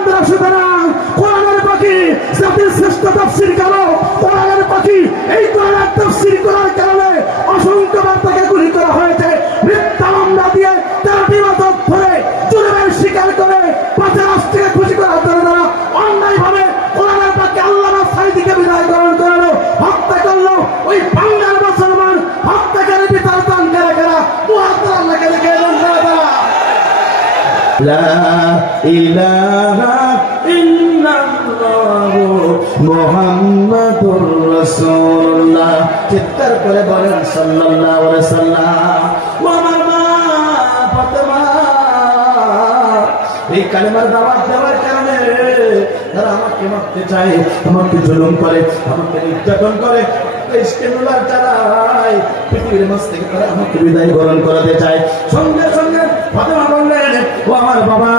বন্ধুরা, সুতরাং কোরআনের পাখি জাতির শ্রেষ্ঠ তাফসীর কারো কোরআনের পাখি। এই কোরআনের তাফসীর করার কারণে অসংখ্যবার তাকে গুলি করা হয়েছে, মিথ্যা মামলা দিয়ে 13টি বছর ধরে জুলুমের শিকার করে 5 রাষ্ট্রকে খুশি করার জন্য তারা অন্যায়ভাবে কোরআনের পাখি আল্লামা সাঈদীকে বিদায়করণ করলো, হত্যা করলো। ওই বাংলার মুসলমান হত্যাকারী বিচার চান কারা কারা? মুহাদ্দিস আল্লাহকে দেখে লা ইলাহা ইল্লাল্লাহু মুহাম্মাদুর রাসূলুল্লাহ। চিৎকার করে বলেন সাল্লাল্লাহু আলাইহি সাল্লাম। ও আমার মা ফাতেমা, এই কালেমার দাওয়াত দেওয়ার কারণে তারা আমাকে মারতে চায়, আমাকে জুলুম করে, আমাকে নির্যাতন করে, ইস্তেমুলার চালায়, পৃথিবীর মাঝ থেকে তারা আমাকে বিদায় গ্রহণ করাতে চায়। সঙ্গে সঙ্গে ফাতেমা বললেন, ও আমার বাবা,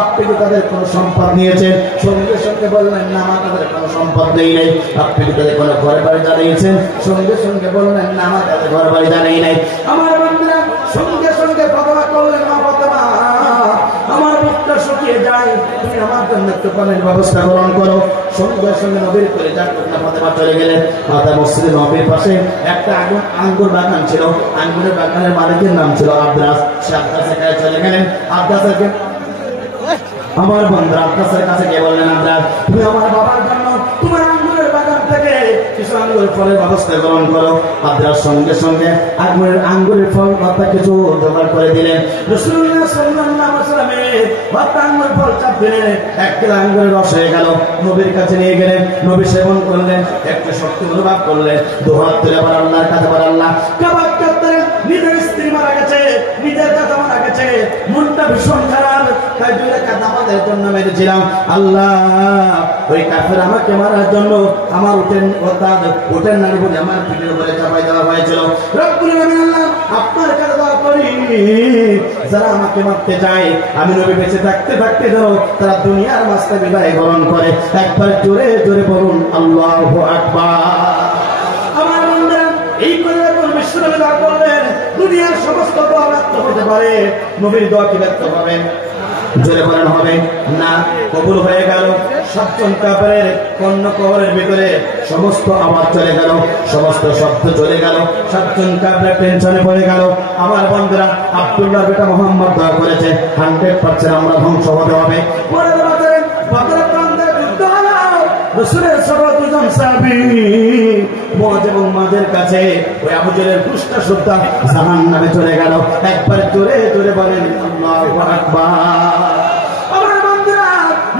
আপনি কি তাদের কোনো সম্পদ নিয়েছেন? সঙ্গে সঙ্গে বললেন, না মা, তাদের কোনো সম্পদ নেই নাই। আপনি কি তাদের কোনো ঘর বাড়ি জানিয়েছেন? সঙ্গে সঙ্গে বললেন, না মা, তাদের ঘর বাড়ি জানাই নাই। আমার বন্ধুরা, সঙ্গে সঙ্গে ফাতেমা করলেন, মা ফাতেমা, আমার বুকটা শুকিয়ে যায়, তুমি আমার জন্য একটু পানির ব্যবস্থা গ্রহণ করো। সঙ্গে সঙ্গে নবীর করে ফাতেমা চলে গেলেন। মসজিদে নবীর পাশে একটা আঙ্গুর বাগান ছিল, আঙ্গুরের বাগানের মালিকের নাম ছিল আব্বাস। সে আব্বাসের কাছে চলে গেলেন। আব্বাসকে আমার বন্ধুরা আব্বাসের কাছে গিয়ে বললেন, আব্বাস, তুমি আমার বাবার জন্য তোমার আঙ্গুরের বাগান থেকে কিছু আঙ্গুরের ফলের ব্যবস্থা গ্রহণ করো। আব্বাস সঙ্গে সঙ্গে আঙ্গুরের ফল কথা কিছু জোগাড় করে দিলেন। রাসূলুল্লাহ সাল্লাল্লাহু আলাইহি ওয়াসাল্লাম আঙ্গুর ফল চাপ দিলেন, একটা আঙ্গুরের রস হয়ে গেল। নবীর কাছে নিয়ে গেলেন, নবী সেবন করলেন, একটা শক্তি অনুভব করলেন। দুহাত তুলে আবার আল্লাহর কাছে বলেন, আল্লাহ, কাবাব করতে নিজের স্ত্রী মারা গেছে, নিজের কাছে মারা গেছে, মনটা ভীষণ খারাপ, তাই 2 রাকাত নামাজের জন্য মেরেছিলাম। আল্লাহ, ওই কাফের আমাকে মারার জন্য আমার উটের নাড়ি বলে আমার পিঠের উপরে চাপাই দেওয়া হয়েছিল। রব্বুল আলামিন, আল্লাহ, আপনার কাছে দোয়া করি, যারা আমাকে মারতে চায়, আমি নবী বেঁচে থাকতে থাকতে যেন তারা দুনিয়ার মাঝে বিদায় গ্রহণ করে। একবার জোরে জোরে বলুন আল্লাহু আকবার। আমার বন্ধুরা, এই করে বিশ্বনবী দোয়া করলেন, দুনিয়ার সমস্ত দোয়া ব্যর্থ হতে পারে, নবীর দোয়া কি ব্যর্থ হবে? জোরে বলেন হবে না। কবুল হয়ে গেল। 7 জন কাফেরের কর্ণকবরের ভিতরে সমস্ত আওয়াজ চলে গেল, সমস্ত শব্দ চলে গেল, 7 জন কাফের টেনশনে পড়ে গেল। আমার বন্ধুরা, আব্দুল্লাহর বেটা মুহাম্মদ দোয়া করেছে, 100% আমরা ধ্বংস হতে হবে। পরের বছরে বদরের প্রান্তে যুদ্ধ হলো। রাসূলের 2 জন সাহাবী মুআয এবং মাঝের কাছে ওই আবু জাহলের দুষ্টা সুদ্ধা জাহান্নামে চলে গেল। একবার জোরে জোরে বলেন আল্লাহু আকবার। আমার বন্ধুরা,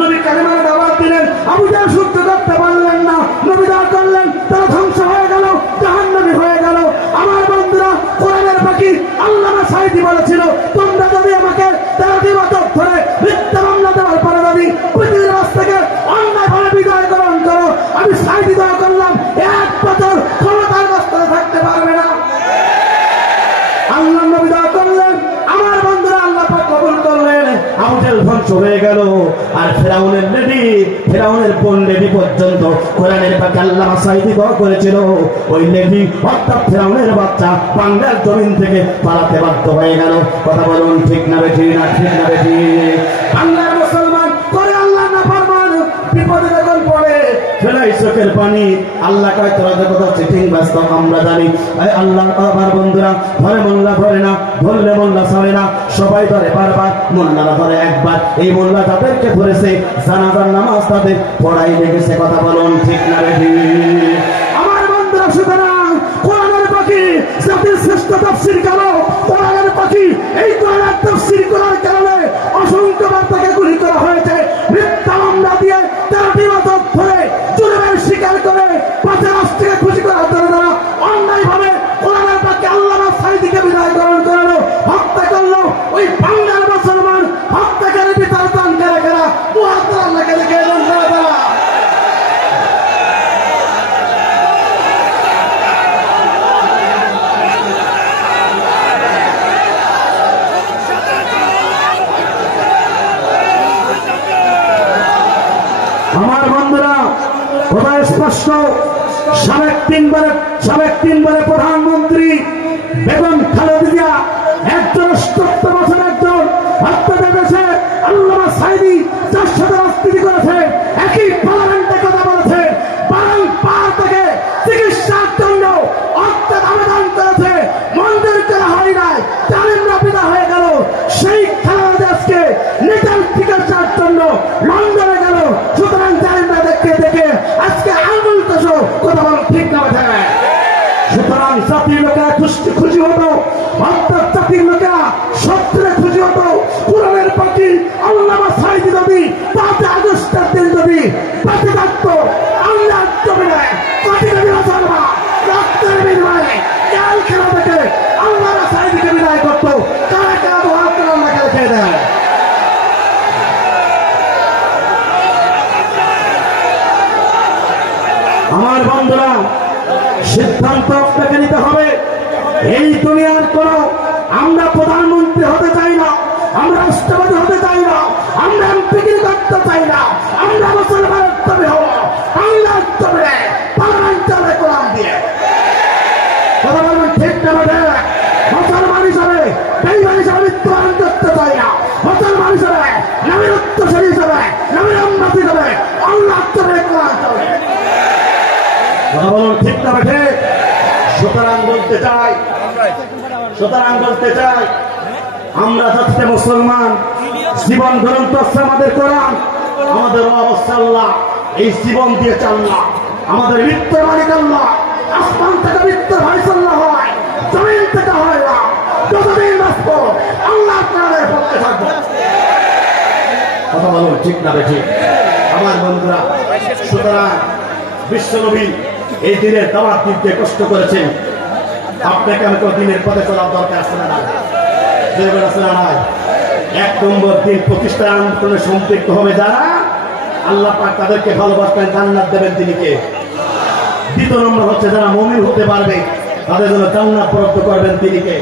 নবী কালেমার দাওয়াত দিলেন, আবু জাহল সহ্য করতে পারলেন না, নবী দোয়া করলেন, তারা ধ্বংস হয়ে গেল, জাহান্নামী হয়ে গেল। আমার বন্ধুরা, কোরআনের পাখি আল্লামা সাঈদী বলেছিল, তোমরা যদি আমাকে 13টি বছর ধরে মিথ্যা মামলা দেওয়ার পরে যদি পৃথিবীর মাঝ থেকে অন্যায়ভাবে বিদায় গ্রহণ করো, আমি সাঈদী দোয়া করলাম 1 বছর ক্ষমতার রাস্তায় থাকতে পারবে না। আল্লাহ নবী দোয়া করলেন, আমার বন্ধুরা, আল্লাহ পাক কবুল করলেন। আবু জাহল ধ্বংস হয়ে গেল। আর ফেরাউনের লেডি, ফেরাউনের বোন লেডি পর্যন্ত কোরআনের পাক আল্লামা সাঈদী দোয়া করেছিল, ওই লেডি অর্থাৎ ফেরাউনের বাচ্চা বাংলার জমিন থেকে পালাতে বাধ্য হয়ে গেল। কথা বলুন ঠিক না বেঠিক? না ঠিক না বেঠিক? বাংলার মুসলমান করে আল্লাহ না ফরমান, বিপদে যখন পড়ে ফেলাই চোখের পানি। আল্লাহ কয়, তোরা যে কোথাও চিটিং ব্যস্ত আমরা জানি। আল্লাহ আমার বন্ধুরা, ধরে মোল্লা ধরে না, ধরলে মোল্লা ছাড়ে না, সবাই ধরে বারবার, মোল্লারা ধরে একবার। এই মোল্লা তাদেরকে ধরেছে, জানাজার নামাজ তাদের পড়াই লেগেছে। কথা বলুন ঠিক না বেঠিক? আমার বন্ধুরা, সুতরাং কোরআনের পাখি জাতির শ্রেষ্ঠ তাফসীর কারো কোরআনের পাখি। এই কোরআনের তাফসীর করার কারণে অসংখ্যবার তাকে গুলি করা হয়েছে, মিথ্যা মামলা দিয়ে 13টি বছর ধরে জুলুমের শিকার করে 5 রাষ্ট্রকে খুশি করার জন্য তারা অন্যায়ভাবে কোরআনের পাখি আল্লামা সাঈদীকে বিদায় গ্রহণ করলো, হত্যা করলো। ওই বাংলার মুসলমান হত্যাকারী বিচার চান কারা কারা? মুহাদ্দিস আল্লাহকে দেখে আমার বন্ধুরা, কথা স্পষ্ট। সাবেক 3 বারের প্রধানমন্ত্রী বেগম খালেদা জিয়া একজন 70 বছর একজন হত্যা করেছে আল্লামা সাঈদী 4 আমার বন্ধুরা, সিদ্ধান্ত আপনাকে নিতে হবে। এই দুনিয়ার কোন আমরা প্রধানমন্ত্রী হতে চাই না, আমরা রাষ্ট্রপতি হতে চাই না, আমরা এমপিগিরি করতে চাই না, আমরা মুসলমানের তবে হব বাংলার তবে পার্লামেন্টারে কোরআন দিয়ে কথা বলবেন, ঠিক না বেঠে? মুসলমান হিসাবে বেঈমান হিসাবে মৃত্যুবরণ করতে চাই না, মুসলমান হিসাবে নবীর উত্তরসূরি হিসাবে নবীর উম্মত হিসাবে আল্লাহ তবে কোরআন চলে। কথা বলুন, ঠিক না বেঠে? সুতরাং বলতে চাই আমরা যাচ্ছে মুসলমান, জীবন গ্রন্থ হচ্ছে আমাদের কোরআন, আমাদের অবস্থা আল্লাহ, এই জীবন দিয়ে চাল্লাহ, আমাদের মৃত্যুর মালিক আল্লাহ, আসমান থেকে মৃত্যুর ভাইসাল্লাহ হয়, জমিন থেকে হয় না, যতদিন বাঁচব আল্লাহ আপনাদের পক্ষে থাকবো। কথা বলুন, ঠিক না বেঠে? আমার বন্ধুরা, সুতরাং বিশ্বনবী এই দিনের দাওয়াত দিতে কষ্ট করেছেন। আপনাকে আমি দিনের পথে চলার দরকার আছে না? নাই। 1 নম্বর দিন প্রতিষ্ঠা আন্দোলনে সম্পৃক্ত হবে যারা, আল্লাহ পাক তাদেরকে ভালোবাসবেন, জান্নাত দেবেন তিনি কে? 2 নম্বর হচ্ছে যারা মুমিন হতে পারবে তাদের জন্য জান্নাত বরাদ্দ করবেন তিনি কে?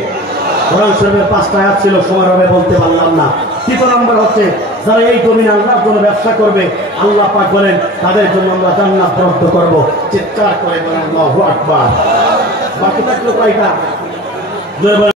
কোরআন শরীফের 5টা আয়াত ছিল, সময়ভাবে বলতে পারলাম না। 3 নম্বর হচ্ছে যারা এই জমিনে আল্লাহর জন্য ব্যবসা করবে, আল্লাহ পাক বলেন তাদের জন্য আমরা জান্নাত বরাদ্দ করব। চিৎকার করে বলেন আল্লাহু আকবার। বাকি থাকলো কয়টা?